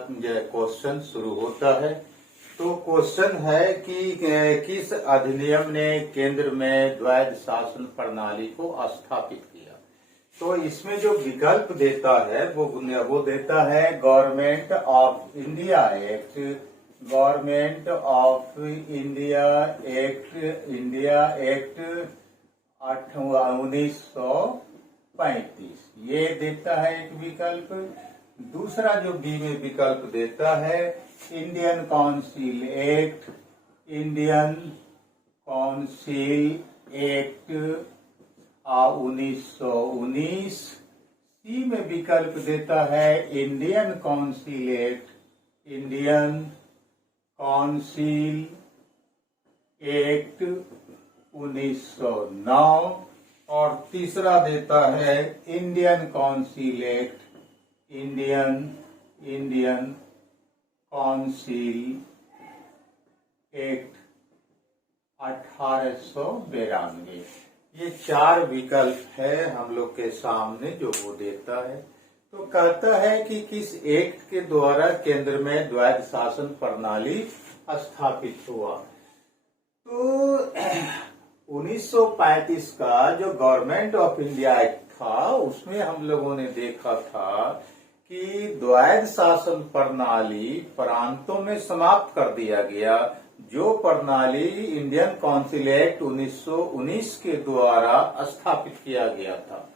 Question शुरू होता है। तो क्वेश्चन है कि किस अधिनियम ने केंद्र में द्वैध शासन प्रणाली को स्थापित किया। तो इसमें जो विकल्प देता है वो देता है government of India act, government of India act 1935, ये देता है एक विकल्प। दूसरा जो बी में विकल्प देता है इंडियन काउंसिल एक्ट 1919। सी में विकल्प देता है इंडियन काउंसिल एक्ट 1909। और तीसरा देता है Indian council act Indian council act 1892। ये चार विकल्प है हम लोग के सामने जो वो देता है। तो कहता है कि किस एक्ट के द्वारा केंद्र में द्वैध शासन प्रणाली स्थापित हुआ। तो 1935 का जो गवर्नमेंट ऑफ इंडिया एक्ट था उसमें हम लोगों ने देखा था कि द्वैध शासन प्रणाली प्रांतों में समाप्त कर दिया गया। जो प्रणाली इंडियन काउंसिल एक्ट 1919 के द्वारा स्थापित किया गया था,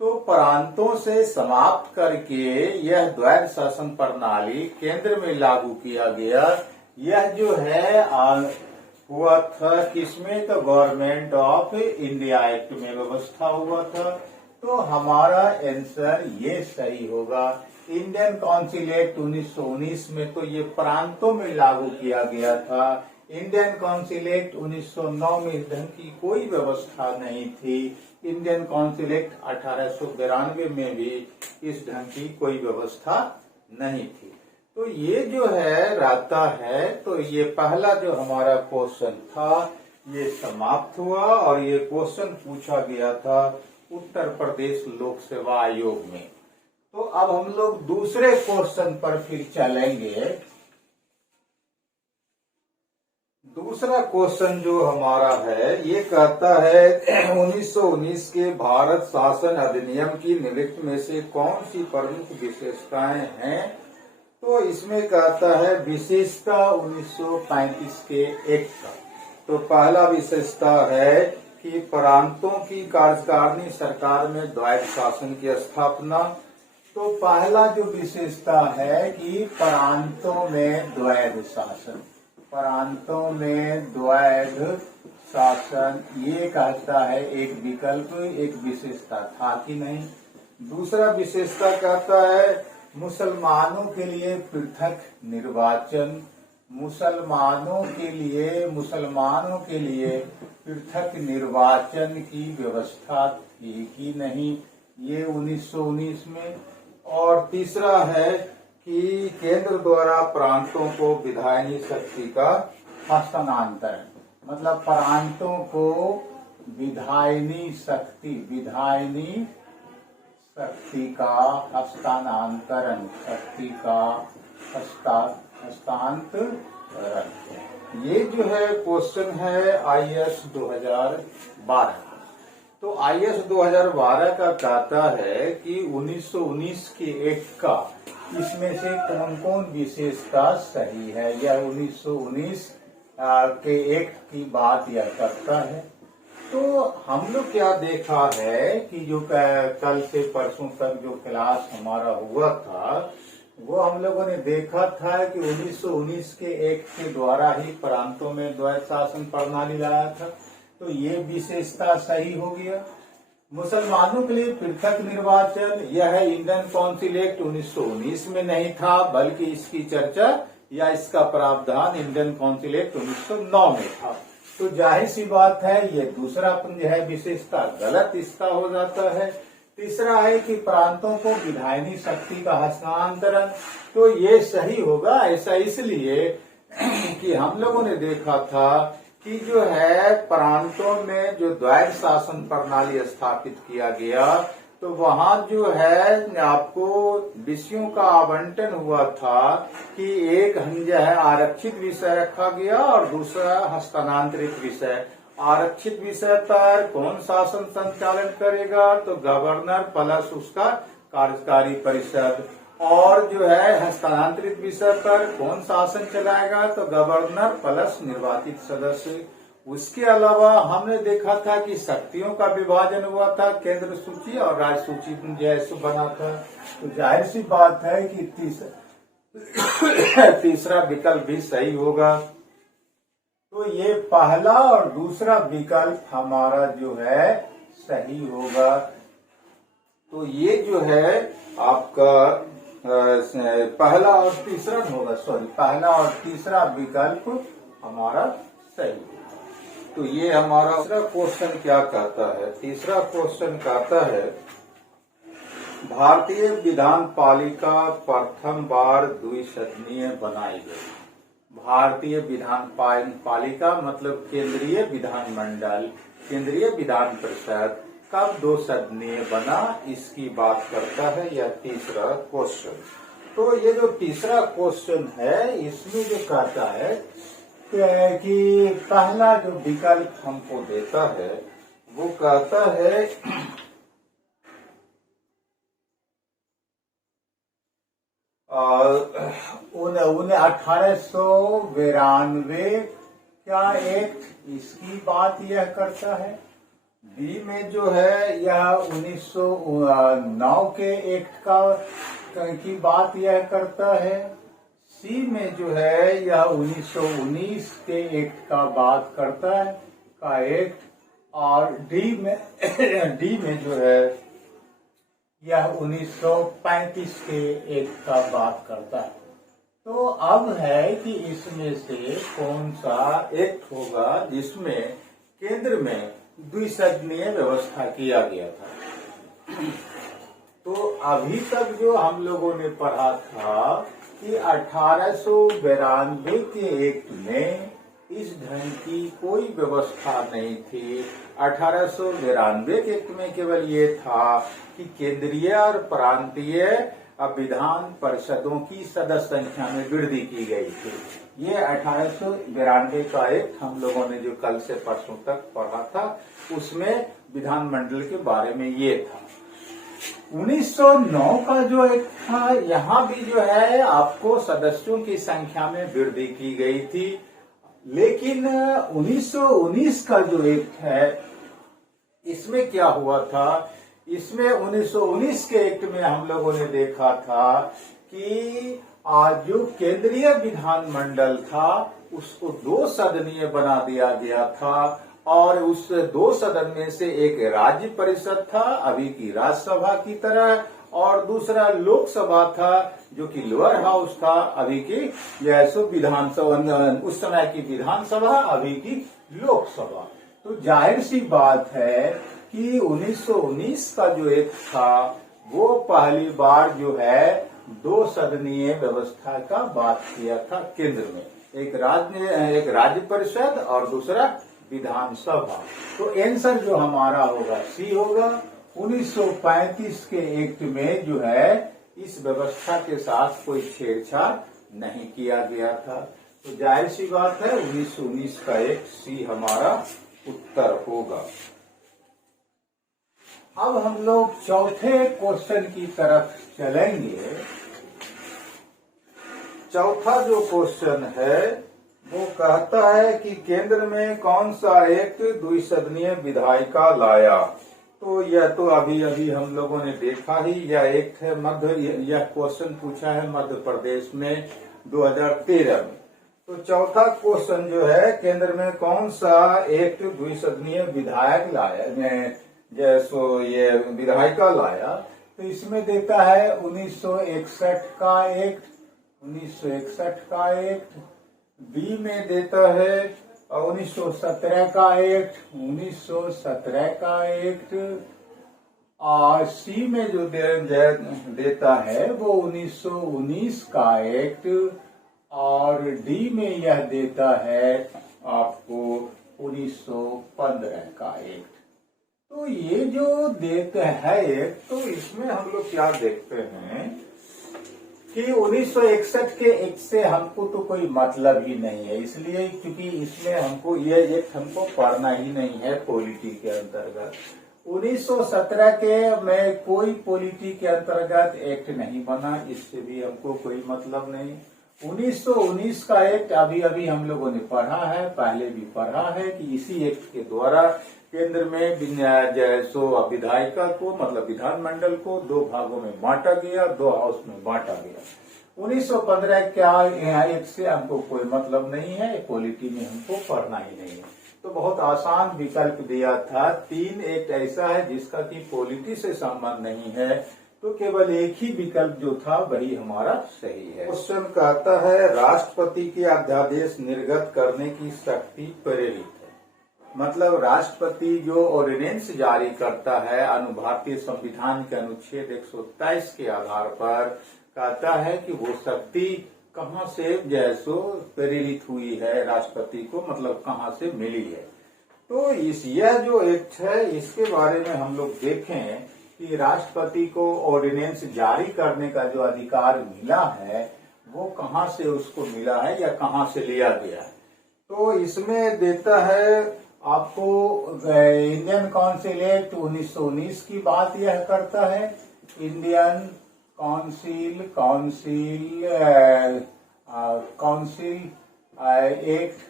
तो प्रांतों से समाप्त करके यह द्वैध शासन प्रणाली केंद्र में लागू किया गया। यह जो है हुआ था किसमें, तो गवर्नमेंट ऑफ इंडिया एक्ट में व्यवस्था हुआ था। तो हमारा आंसर ये सही होगा। इंडियन काउंसिल एक्ट 1919 में तो ये प्रांतों में लागू किया गया था। इंडियन काउंसिल एक्ट 1909 में इस ढंग की कोई व्यवस्था नहीं थी। इंडियन काउंसिल एक्ट 1892 में भी इस ढंग की कोई व्यवस्था नहीं थी। तो ये जो है रहता है। तो ये पहला जो हमारा क्वेश्चन था ये समाप्त हुआ और ये क्वेश्चन पूछा गया था उत्तर प्रदेश लोक सेवा आयोग में। तो अब हम लोग दूसरे क्वेश्चन पर फिर चलेंगे। दूसरा क्वेश्चन जो हमारा है ये कहता है 1919 के भारत शासन अधिनियम की निम्नलिखित में से कौन सी प्रमुख विशेषताएं हैं। तो इसमें कहता है विशेषता 1935 के एक्ट का। तो पहला विशेषता है कि प्रांतों की कार्यकारिणी सरकार में द्वैध शासन की स्थापना। तो पहला जो विशेषता है कि प्रांतों में द्वैध शासन, प्रांतों में द्वैध शासन, ये कहता है एक विकल्प, एक विशेषता था कि नहीं। दूसरा विशेषता कहता है मुसलमानों के लिए पृथक निर्वाचन, मुसलमानों के लिए पृथक निर्वाचन की व्यवस्था थी कि नहीं, ये 1919 में। और तीसरा है कि केंद्र द्वारा प्रांतों को विधायनी शक्ति का हस्तांतरण, मतलब प्रांतों को विधायनी शक्ति का हस्तांतरण, ये जो है क्वेश्चन है IAS 2012। तो IAS 2012 का कहता है कि 1919 के एक्ट का इसमें से कौन कौन विशेषता सही है। यह 1919 के एक्ट की बात यह करता है। तो हम लोग क्या देखा है कि जो कल से परसों तक जो क्लास हमारा हुआ था वो हम लोगों ने देखा था कि 1919 के एक्ट के द्वारा ही प्रांतों में द्वैध शासन प्रणाली लाया था। तो ये विशेषता सही हो गया। मुसलमानों के लिए पृथक निर्वाचन, यह इंडियन काउंसिल एक्ट 1919 में नहीं था, बल्कि इसकी चर्चा या इसका प्रावधान इंडियन काउंसिल एक्ट 1909 में था। तो जाहिर सी बात है ये दूसरा जो है विशेषता गलत इसका हो जाता है। तीसरा है कि प्रांतों को विधायनी शक्ति का हस्तांतरण, तो ये सही होगा। ऐसा इसलिए कि हम लोगों ने देखा था कि जो है प्रांतों में जो द्वैध शासन प्रणाली स्थापित किया गया तो वहां जो है आपको विषयों का आवंटन हुआ था कि एक जो है आरक्षित विषय रखा गया और दूसरा हस्तांतरित विषय। आरक्षित विषय पर कौन शासन संचालन करेगा, तो गवर्नर प्लस उसका कार्यकारी परिषद। और जो है हस्तांतरित विषय पर कौन शासन चलाएगा, तो गवर्नर प्लस निर्वाचित सदस्य। उसके अलावा हमने देखा था कि शक्तियों का विभाजन हुआ था, केंद्र सूची और राज्य सूची जैसे बना था। तो जाहिर सी बात है कि तीसरा विकल्प भी सही होगा। तो ये पहला और दूसरा विकल्प हमारा जो है सही होगा। तो ये जो है आपका पहला और तीसरा होगा, पहला और तीसरा विकल्प हमारा सही होगा। तो ये हमारा तीसरा क्वेश्चन क्या कहता है, तीसरा क्वेश्चन कहता है भारतीय विधान पालिका प्रथम बार द्विसदनीय बनाई गई। भारतीय विधान पालिका मतलब केंद्रीय विधानमंडल, केंद्रीय विधान परिषद कब दो सदनीय बना, इसकी बात करता है यह तीसरा क्वेश्चन। तो ये जो तीसरा क्वेश्चन है इसमें जो कहता है कि पहला जो विकल्प हमको देता है वो कहता है उन्हें 1892 क्या एक्ट इसकी बात यह करता है। बी में जो है यह 1909 के एक्ट की बात यह करता है। सी में जो है यह 1919 के एक्ट का बात करता है का एक्ट। और डी में जो है यह 1935 के एक्ट का बात करता है। तो अब है कि इसमें से कौन सा एक्ट होगा जिसमें केंद्र में द्विसदनीय व्यवस्था किया गया था। तो अभी तक जो हम लोगों ने पढ़ा था कि 1892 के एक्ट में इस ढंग की कोई व्यवस्था नहीं थी। 1892 के एक्ट में केवल ये था कि केंद्रीय और प्रांतीय विधान परिषदों की सदस्य संख्या में वृद्धि की गई थी। ये 1892 का एक्ट हम लोगों ने जो कल से परसों तक पढ़ा था उसमें विधानमंडल के बारे में ये था। 1909 का जो एक्ट था यहाँ भी जो है आपको सदस्यों की संख्या में वृद्धि की गई थी। लेकिन 1919 का जो एक्ट है इसमें क्या हुआ था, इसमें 1919 के एक्ट में हम लोगों ने देखा था कि आज जो केंद्रीय विधानमंडल था उसको दो सदनीय बना दिया गया था। और उस दो सदन में से एक राज्य परिषद था अभी की राज्यसभा की तरह, और दूसरा लोकसभा था जो कि लोअर हाउस था अभी की जैसो विधानसभा, उस समय की विधानसभा अभी की लोकसभा। तो जाहिर सी बात है कि 1919 का जो एक था वो पहली बार जो है दो सदनीय व्यवस्था का बात किया था केंद्र में, एक राज्य परिषद और दूसरा विधानसभा। तो आंसर जो हमारा होगा सी होगा। 1935 के एक्ट में जो है इस व्यवस्था के साथ कोई छेड़छाड़ नहीं किया गया था। तो जाहिर सी बात है 1919 का एक्ट सी हमारा उत्तर होगा। अब हम लोग चौथे क्वेश्चन की तरफ चलेंगे। चौथा जो क्वेश्चन है वो कहता है कि केंद्र में कौन सा एक्ट द्विसदनीय विधायिका लाया। तो यह तो अभी हम लोगों ने देखा ही, यह एक्ट है यह क्वेश्चन पूछा है मध्य प्रदेश में 2013 में। तो चौथा क्वेश्चन जो है केंद्र में कौन सा एक्ट द्विसदनीय विधायक लाया, जैसो ये विधायिका लाया, तो इसमें देता है 1961 का एक्ट, 1961 का एक्ट। बी में देता है 1917 का एक्ट, 1917 का एक्ट। और सी में जो देता है वो 1919 का एक्ट। और डी में यह देता है आपको 1915 का एक्ट। तो ये जो देते हैं तो इसमें हम लोग क्या देखते हैं कि 1961 के एक्ट से हमको तो कोई मतलब ही नहीं है, इसलिए क्योंकि इसमें हमको ये एक्ट हमको पढ़ना ही नहीं है पॉलिटी के अंतर्गत। 1917 के में कोई पॉलिटी के अंतर्गत एक्ट नहीं बना, इससे भी हमको कोई मतलब नहीं। 1919 का एक्ट अभी अभी हम लोगों ने पढ़ा है, पहले भी पढ़ा है कि इसी एक्ट के द्वारा केंद्र में विधायिका को मतलब विधानमंडल को दो भागों में बांटा गया, दो हाउस में बांटा गया। 1915 क्या एक्ट से हमको कोई मतलब नहीं है, पॉलिटी में हमको पढ़ना ही नहीं है। तो बहुत आसान विकल्प दिया था। 3 एक्ट ऐसा है जिसका कि पॉलिटी से संबंध नहीं है, तो केवल एक ही विकल्प जो था वही हमारा सही है। क्वेश्चन कहता है राष्ट्रपति के अध्यादेश निर्गत करने की शक्ति प्रेरित है। मतलब राष्ट्रपति जो ऑर्डिनेंस जारी करता है भारतीय संविधान के अनुच्छेद 123 के आधार पर कहता है कि वो शक्ति कहाँ से जैसो प्रेरित हुई है राष्ट्रपति को, मतलब कहाँ से मिली है। तो यह जो एक्ट है इसके बारे में हम लोग देखें कि राष्ट्रपति को ऑर्डिनेंस जारी करने का जो अधिकार मिला है वो कहाँ से उसको मिला है या कहाँ से लिया गया है। तो इसमें देता है आपको इंडियन काउंसिल एक्ट 1919 की बात यह करता है। इंडियन काउंसिल एक्ट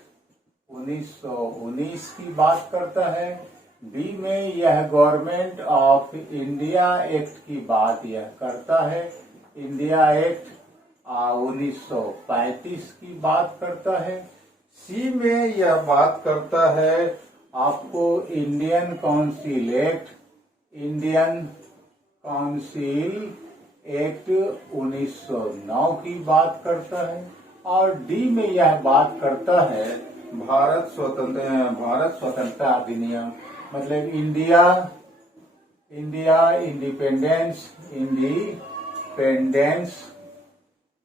1919 की बात करता है। बी में यह गवर्नमेंट ऑफ इंडिया एक्ट की बात यह करता है। इंडिया एक्ट 1935 की बात करता है। सी में यह बात करता है आपको इंडियन काउंसिल एक्ट 1909 की बात करता है। और डी में यह बात करता है भारत स्वतंत्रता अधिनियम, मतलब इंडिया इंडिपेंडेंस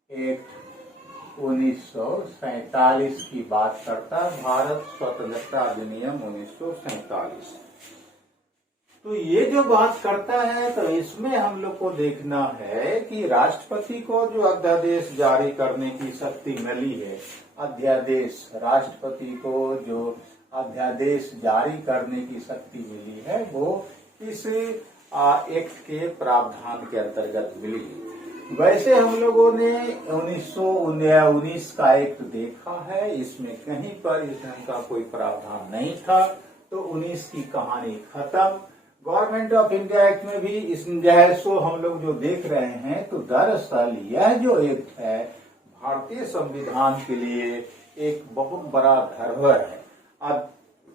एक्ट 1947 की बात करता है, भारत स्वतंत्रता अधिनियम 1947। तो ये जो बात करता है तो इसमें हम लोग को देखना है कि राष्ट्रपति को जो अध्यादेश जारी करने की शक्ति मिली है, अध्यादेश राष्ट्रपति को जो अध्यादेश जारी करने की शक्ति मिली है वो इस एक्ट के प्रावधान के अंतर्गत मिली है। वैसे हम लोगों ने 1919 का एक्ट देखा है, इसमें कहीं पर इस ढंग का कोई प्रावधान नहीं था, तो 19 की कहानी खत्म। गवर्नमेंट ऑफ इंडिया एक्ट में भी इस सो हम लोग जो देख रहे हैं, तो दरअसल यह जो एक्ट है भारतीय संविधान के लिए एक बहुत बड़ा धरोहर है। अब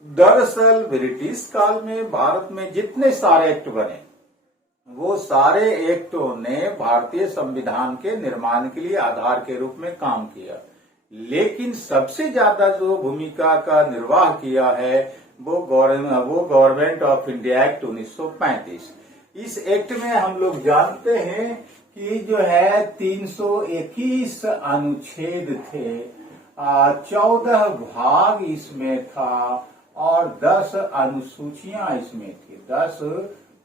दरअसल ब्रिटिश काल में भारत में जितने सारे एक्ट बने वो सारे एक्टों ने भारतीय संविधान के निर्माण के लिए आधार के रूप में काम किया, लेकिन सबसे ज्यादा जो भूमिका का निर्वाह किया है वो गवर्नमेंट ऑफ इंडिया एक्ट 1935। इस एक्ट में हम लोग जानते हैं कि जो है 321 अनुच्छेद थे, 14 भाग इसमें था और 10 अनुसूचियां इसमें थी, 10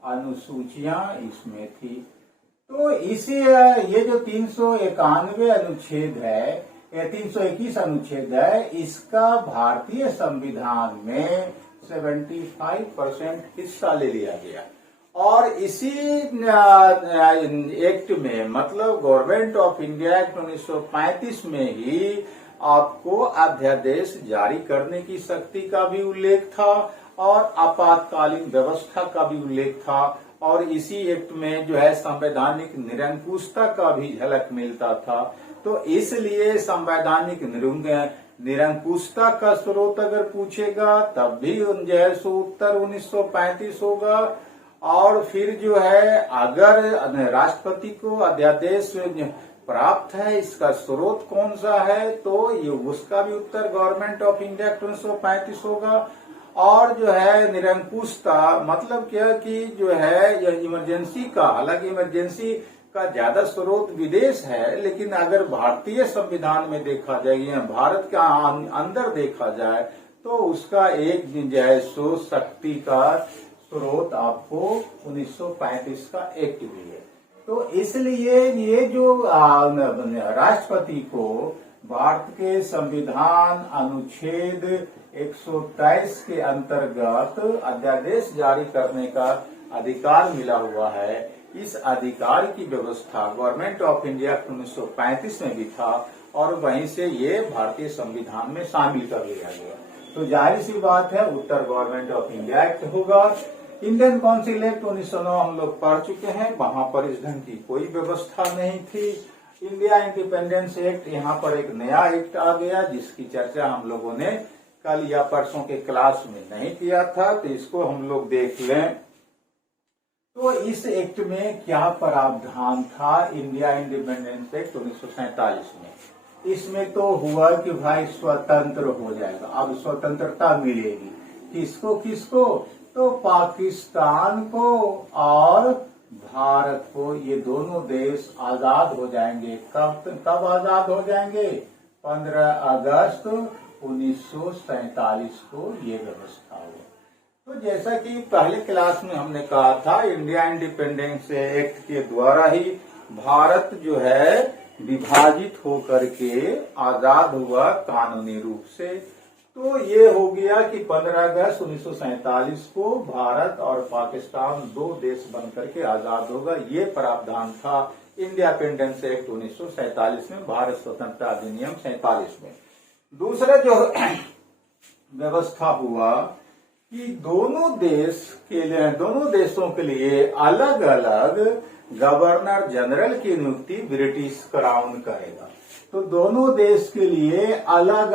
अनुसूचियां इसमें थी। तो इसे ये जो 391 अनुच्छेद है या 321 अनुच्छेद है, इसका भारतीय संविधान में 75% हिस्सा ले लिया गया। और इसी एक्ट में मतलब गवर्नमेंट ऑफ इंडिया एक्ट 1935 में ही आपको अध्यादेश जारी करने की शक्ति का भी उल्लेख था और आपातकालीन व्यवस्था का भी उल्लेख था, और इसी एक्ट में जो है संवैधानिक निरंकुशता का भी झलक मिलता था। तो इसलिए संवैधानिक निरंकुशता का स्रोत अगर पूछेगा तब भी जो है सो उत्तर 1935 होगा। और फिर जो है अगर राष्ट्रपति को अध्यादेश प्राप्त है, इसका स्रोत कौन सा है, तो ये उसका भी उत्तर गवर्नमेंट ऑफ इंडिया एक्ट 1935 होगा। और जो है निरंकुशता मतलब क्या कि जो है इमरजेंसी का, हालांकि इमरजेंसी का ज्यादा स्रोत विदेश है, लेकिन अगर भारतीय संविधान में देखा जाए या भारत के अंदर देखा जाए तो उसका एक जो है सो शक्ति का स्रोत आपको 1935 का एक्ट भी है। तो इसलिए ये जो राष्ट्रपति को भारत के संविधान अनुच्छेद 123 के अंतर्गत अध्यादेश जारी करने का अधिकार मिला हुआ है, इस अधिकार की व्यवस्था गवर्नमेंट ऑफ इंडिया 1935 में भी था और वहीं से ये भारतीय संविधान में शामिल कर लिया गया। तो जाहिर सी बात है उत्तर गवर्नमेंट ऑफ इंडिया एक्ट होगा। इंडियन काउंसिल एक्ट 1909 हम लोग पढ़ चुके हैं, वहां पर इस ढंग की कोई व्यवस्था नहीं थी। इंडिया इंडिपेंडेंस एक्ट, यहाँ पर एक नया एक्ट आ गया जिसकी चर्चा हम लोगों ने कल या परसों के क्लास में नहीं किया था, तो इसको हम लोग देख लें। तो इस एक्ट में क्या प्रावधान था इंडिया इंडिपेंडेंस एक्ट 1947 में? इसमें तो हुआ कि भाई स्वतंत्र हो जाएगा, अब स्वतंत्रता मिलेगी। किसको किसको? तो पाकिस्तान को और भारत को, ये दोनों देश आजाद हो जाएंगे। कब आजाद हो जाएंगे? 15 अगस्त 1947 को ये व्यवस्था हुआ। तो जैसा कि पहले क्लास में हमने कहा था, इंडिया इंडिपेंडेंस एक्ट के द्वारा ही भारत जो है विभाजित होकर के आजाद हुआ कानूनी रूप से। तो ये हो गया कि 15 अगस्त 1947 को भारत और पाकिस्तान दो देश बनकर के आजाद होगा। ये प्रावधान था इंडिपेंडेंस एक्ट 1947 में, भारत स्वतंत्रता अधिनियम 47 में। दूसरा जो व्यवस्था हुआ कि दोनों देशों के लिए अलग अलग गवर्नर जनरल की नियुक्ति ब्रिटिश क्राउन करेगा। तो दोनों देश के लिए अलग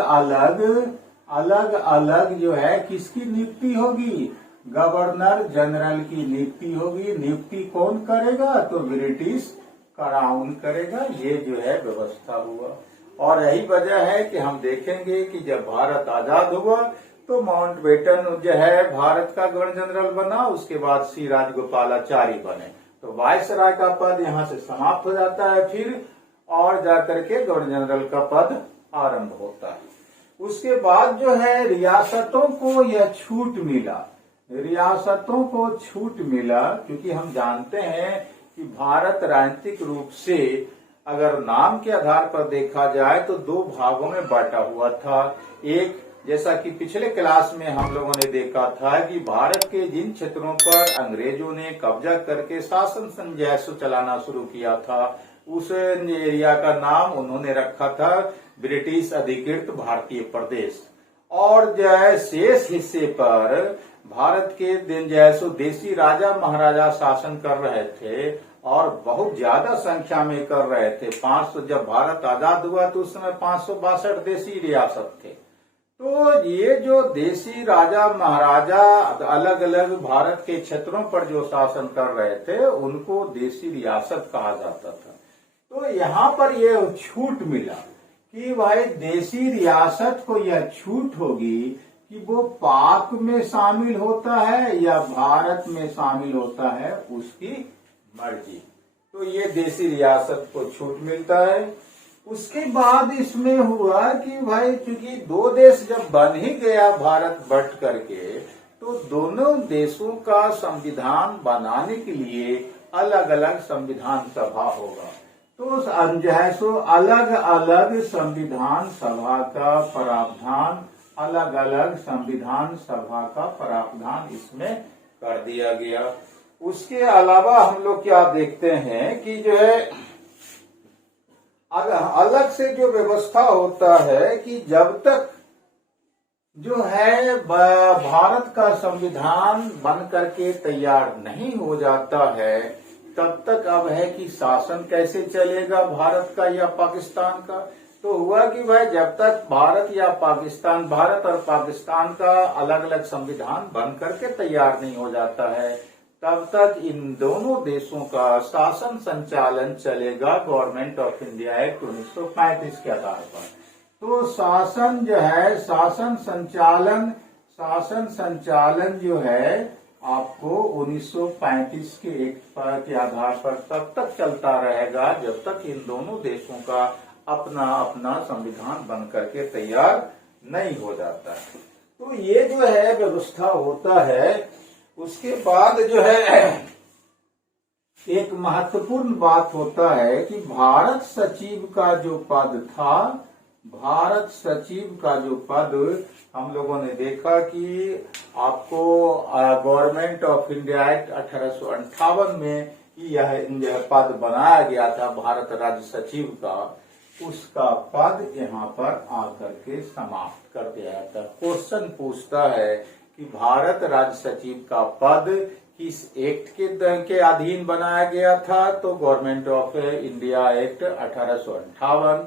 अलग जो है किसकी नियुक्ति होगी? गवर्नर जनरल की नियुक्ति होगी। नियुक्ति कौन करेगा? तो ब्रिटिश क्राउन करेगा। ये जो है व्यवस्था हुआ और यही वजह है कि हम देखेंगे कि जब भारत आजाद हुआ तो माउंटबेटन जो है भारत का गवर्नर जनरल बना, उसके बाद श्री राजगोपालाचारी बने। तो वायसराय का पद यहाँ से समाप्त हो जाता है फिर, और जाकर के गवर्नर जनरल का पद आरंभ होता है। उसके बाद जो है रियासतों को यह छूट मिला, क्योंकि हम जानते हैं कि भारत राजनीतिक रूप से अगर नाम के आधार पर देखा जाए तो दो भागों में बांटा हुआ था। एक, जैसा कि पिछले क्लास में हम लोगों ने देखा था कि भारत के जिन क्षेत्रों पर अंग्रेजों ने कब्जा करके शासन संजैसो चलाना शुरू किया था, उस एरिया का नाम उन्होंने रखा था ब्रिटिश अधिकृत भारतीय प्रदेश। और जो है शेष हिस्से पर भारत के दिन जैसो देसी राजा महाराजा शासन कर रहे थे और बहुत ज्यादा संख्या में कर रहे थे। 500, जब भारत आजाद हुआ तो उस समय 562 देसी रियासत थे। तो ये जो देसी राजा महाराजा अलग अलग भारत के क्षेत्रों पर जो शासन कर रहे थे उनको देसी रियासत कहा जाता था। तो यहाँ पर ये छूट मिला कि भाई देसी रियासत को यह छूट होगी कि वो पाक में शामिल होता है या भारत में शामिल होता है, उसकी मर्जी। तो ये देसी रियासत को छूट मिलता है। उसके बाद इसमें हुआ कि भाई चूंकि दो देश जब बन ही गया भारत बट करके, तो दोनों देशों का संविधान बनाने के लिए अलग अलग संविधान सभा होगा। तो जो अलग अलग संविधान सभा का प्रावधान, अलग अलग संविधान सभा का प्रावधान इसमें कर दिया गया। उसके अलावा हम लोग क्या देखते हैं कि जो है अलग से जो व्यवस्था होता है कि जब तक जो है भारत का संविधान बन करके तैयार नहीं हो जाता है, तब तक अब है कि शासन कैसे चलेगा भारत का या पाकिस्तान का। तो हुआ कि भाई जब तक भारत और पाकिस्तान का अलग अलग संविधान बन करके तैयार नहीं हो जाता है, तब तक इन दोनों देशों का शासन संचालन चलेगा गवर्नमेंट ऑफ इंडिया एक्ट 1935 के आधार पर। तो शासन जो है शासन संचालन जो है आपको 1935 के एक्ट के आधार पर तब तक चलता रहेगा जब तक इन दोनों देशों का अपना अपना संविधान बन करके तैयार नहीं हो जाता है। तो ये जो है व्यवस्था होता है। उसके बाद जो है एक महत्वपूर्ण बात होता है कि भारत सचिव का जो पद था, भारत सचिव का जो पद हम लोगों ने देखा कि आपको गवर्नमेंट ऑफ इंडिया एक्ट 1858 में यह पद बनाया गया था भारत राज्य सचिव का। उसका पद यहाँ पर आकर के समाप्त कर दिया जाता है। क्वेश्चन पूछता है कि भारत राज्य सचिव का पद किस एक्ट के अधीन बनाया गया था, तो गवर्नमेंट ऑफ इंडिया एक्ट 1858।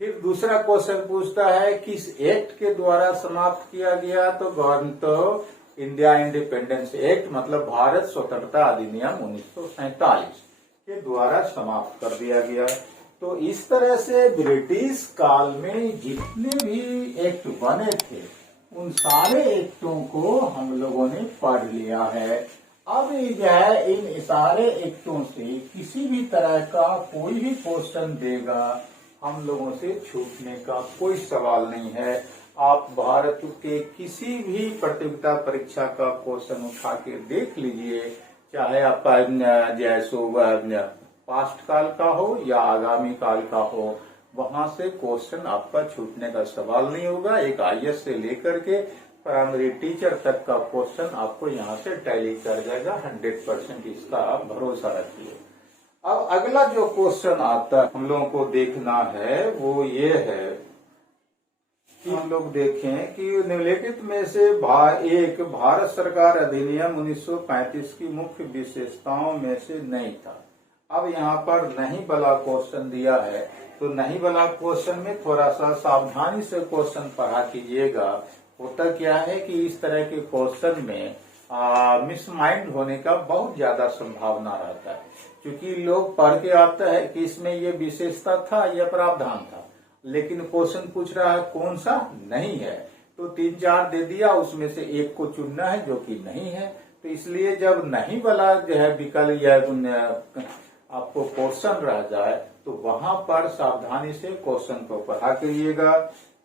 फिर दूसरा क्वेश्चन पूछता है किस एक्ट के द्वारा समाप्त किया गया, तो इंडिया इंडिपेंडेंस एक्ट मतलब भारत स्वतंत्रता अधिनियम 1947 के द्वारा समाप्त कर दिया गया। तो इस तरह से ब्रिटिश काल में जितने भी एक्ट बने थे उन सारे एक्टों को हम लोगों ने पढ़ लिया है। अब जो है इन सारे एक्टों से किसी भी तरह का कोई भी क्वेश्चन देगा, हम लोगों से छूटने का कोई सवाल नहीं है। आप भारत के किसी भी प्रतियोगिता परीक्षा का क्वेश्चन उठा के देख लीजिए, चाहे आपका जैसो पास्ट काल का हो या आगामी काल का हो, वहां से क्वेश्चन आपका छूटने का सवाल नहीं होगा। एक आईएएस से लेकर के प्राइमरी टीचर तक का क्वेश्चन आपको यहाँ से टैली कर जाएगा। 100% इसका आप भरोसा रखिए। अब अगला जो क्वेश्चन आता है हम लोगों को देखना है वो ये है कि हम लोग देखें कि निम्नलिखित में से एक भारत सरकार अधिनियम 1935 की मुख्य विशेषताओं में से नहीं था। अब यहाँ पर नहीं वाला क्वेश्चन दिया है, तो नहीं वाला क्वेश्चन में थोड़ा सा सावधानी से क्वेश्चन पढ़ा कीजिएगा। होता क्या है कि इस तरह के क्वेश्चन में मिसमाइंड होने का बहुत ज्यादा संभावना रहता है, क्योंकि लोग पढ़ के आता है कि इसमें ये विशेषता था या प्रावधान था, लेकिन क्वेश्चन पूछ रहा है कौन सा नहीं है, तो 3-4 दे दिया, उसमें से एक को चुनना है जो कि नहीं है। तो इसलिए जब नहीं वाला जो है विकल्प या आपको क्वेश्चन रह जाए तो वहां पर सावधानी से क्वेश्चन को पढ़ा करिएगा।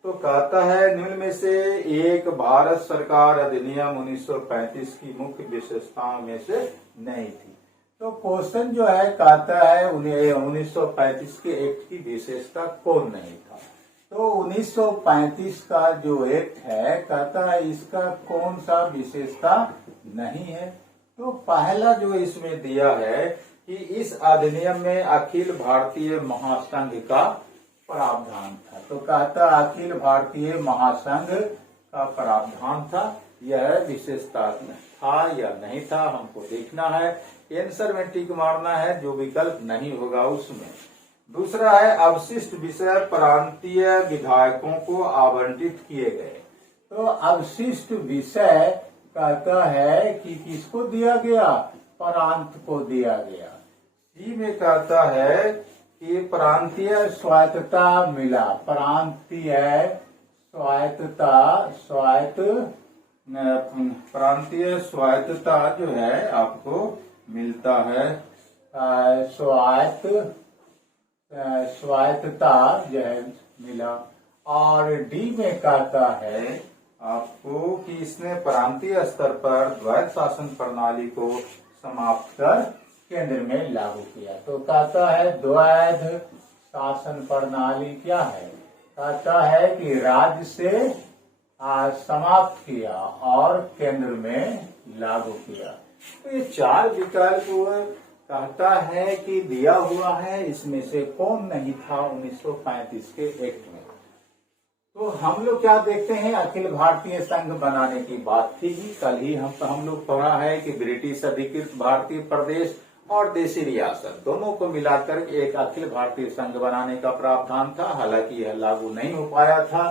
तो कहता है निम्न में से एक भारत सरकार अधिनियम 1935 की मुख्य विशेषताओं में से नहीं थी। तो क्वेश्चन जो है कहता है 1935 के एक्ट की विशेषता कौन नहीं था। तो 1935 का जो एक्ट है कहता है इसका कौन सा विशेषता नहीं है। तो पहला जो इसमें दिया है कि इस अधिनियम में अखिल भारतीय महासंघ का प्रावधान था। तो कहता अखिल भारतीय महासंघ का प्रावधान था। यह विशेषता था या नहीं था हमको देखना है। आंसर में टिक मारना है, जो विकल्प नहीं होगा उसमें। दूसरा है अवशिष्ट विषय प्रांतीय विधायकों को आवंटित किए गए। तो अवशिष्ट विषय कहता है कि किसको दिया गया, प्रांत को दिया गया। सी में कहता है कि प्रांतीय स्वायत्तता मिला, प्रांतीय प्रांतीय स्वायत्तता जो है आपको मिलता है, स्वायत्तता जो है मिला। और डी में कहता है आपको कि इसने प्रांतीय स्तर पर द्वैध शासन प्रणाली को समाप्त कर केंद्र में लागू किया। तो कहता है द्वैध शासन प्रणाली क्या है, कहता है कि राज्य से समाप्त किया और केंद्र में लागू किया। तो ये 4 विकल्प कहता है कि दिया हुआ है, इसमें से कौन नहीं था 1935 के एक्ट में। तो हम लोग क्या देखते हैं, अखिल भारतीय संघ बनाने की बात थी। कल ही हम लोग पढ़ा है कि ब्रिटिश अधिकृत भारतीय प्रदेश और देशी रियासत दोनों को मिलाकर एक अखिल भारतीय संघ बनाने का प्रावधान था। हालांकि यह लागू नहीं हो पाया था,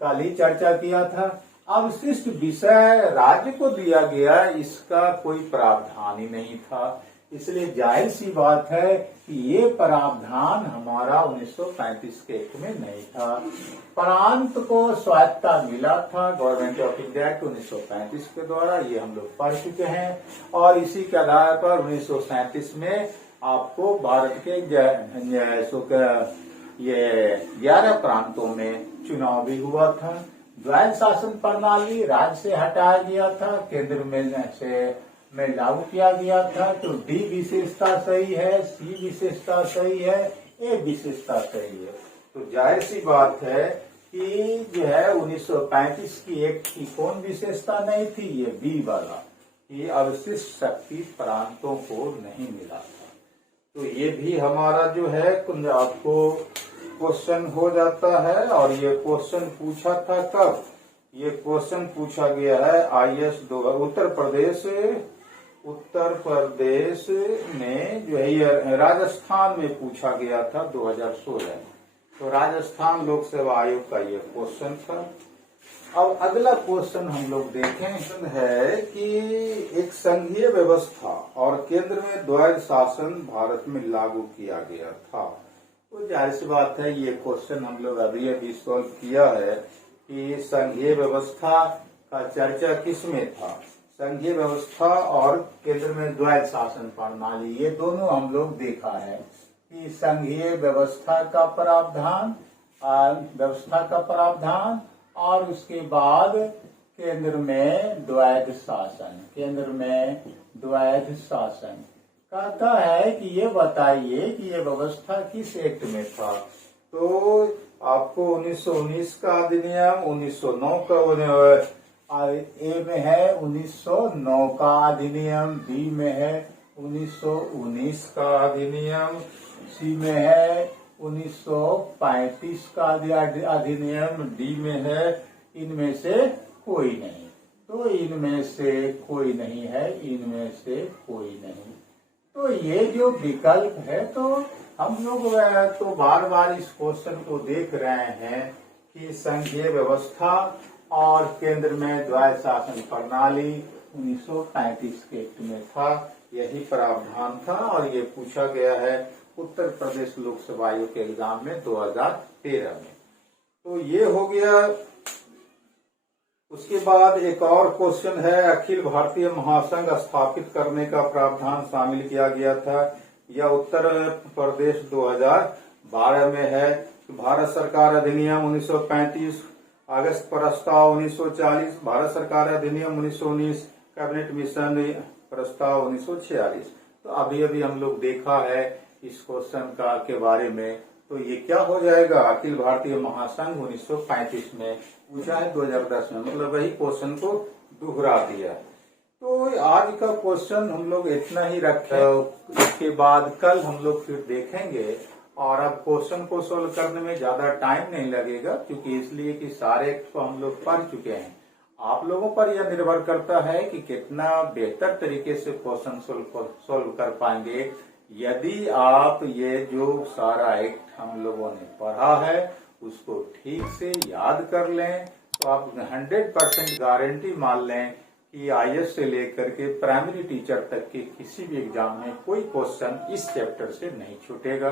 कल ही चर्चा किया था। अवशिष्ट विषय राज्य को दिया गया, इसका कोई प्रावधान ही नहीं था। इसलिए जाहिर सी बात है कि ये प्रावधान हमारा 1935 के एक्ट में नहीं था। प्रांत को स्वायत्तता मिला था गवर्नमेंट ऑफ इंडिया के 1935 के द्वारा, ये हम लोग पढ़ चुके हैं। और इसी के आधार पर 1937 में आपको भारत के ये 11 प्रांतों में चुनाव भी हुआ था। द्वैध शासन प्रणाली राज्य से हटाया गया था, केंद्र में से में लागू किया गया था। तो डी विशेषता सही है, सी विशेषता सही है, ए विशेषता सही है। तो जाहिर सी बात है कि जो है 1935 की एक्ट की कौन विशेषता नहीं थी, ये बी वाला, कि अवशिष्ट शक्ति प्रांतों को नहीं मिला था। तो ये भी हमारा जो है आपको क्वेश्चन हो जाता है। और ये क्वेश्चन पूछा था कब, ये क्वेश्चन पूछा गया है IAS 2 उत्तर प्रदेश में जो है ये राजस्थान में पूछा गया था 2016। तो राजस्थान लोक सेवा आयोग का ये क्वेश्चन था। अब अगला क्वेश्चन हम लोग देखें है कि एक संघीय व्यवस्था और केंद्र में द्वैध शासन भारत में लागू किया गया था। तो जाहिर सी बात है ये क्वेश्चन हम लोग अभी सॉल्व किया है कि संघीय व्यवस्था का चर्चा किस में था, संघीय व्यवस्था और केंद्र में द्वैध शासन प्रणाली, ये दोनों हम लोग देखा है कि संघीय व्यवस्था का प्रावधान और उसके बाद केंद्र में द्वैध शासन, कहता है कि ये बताइए कि ये व्यवस्था किस एक्ट में था। तो आपको 1919 का अधिनियम, 1909 का ए में है 1909 का अधिनियम, बी में है 1919 का अधिनियम, सी में है 1935 का अधिनियम, डी में है इनमें से कोई नहीं। तो इनमें से कोई नहीं है, इनमें से कोई नहीं। तो ये जो विकल्प है, तो हम लोग तो बार बार इस क्वेश्चन को देख रहे हैं कि संघीय व्यवस्था और केंद्र में द्वैध शासन प्रणाली 1935 के एक्ट में था, यही प्रावधान था। और ये पूछा गया है उत्तर प्रदेश लोक सेवा आयोग के एग्जाम में 2013 में। तो ये हो गया। उसके बाद एक और क्वेश्चन है, अखिल भारतीय महासंघ स्थापित करने का प्रावधान शामिल किया गया था। यह उत्तर प्रदेश 2012 में है। भारत सरकार अधिनियम 1935, अगस्त प्रस्ताव 1940, भारत सरकार अधिनियम 1919, कैबिनेट मिशन प्रस्ताव 1946। तो अभी हम लोग देखा है इस क्वेश्चन के बारे में। तो ये क्या हो जाएगा, अखिल भारतीय महासंघ 1935 में पूछा है 2010 में, मतलब वही क्वेश्चन को दोहरा दिया। तो आज का क्वेश्चन हम लोग इतना ही रखें। इसके बाद कल हम लोग फिर देखेंगे। और अब क्वेश्चन को सोल्व करने में ज्यादा टाइम नहीं लगेगा, क्योंकि इसलिए कि सारे को हम लोग पढ़ चुके हैं। आप लोगों पर यह निर्भर करता है कि कितना बेहतर तरीके से क्वेश्चन सोल्व कर पाएंगे। यदि आप ये जो सारा एक्ट हम लोगों ने पढ़ा है उसको ठीक से याद कर लें, तो आप 100% गारंटी मान लें कि IAS से लेकर के प्राइमरी टीचर तक के किसी भी एग्जाम में कोई क्वेश्चन इस चैप्टर से नहीं छूटेगा।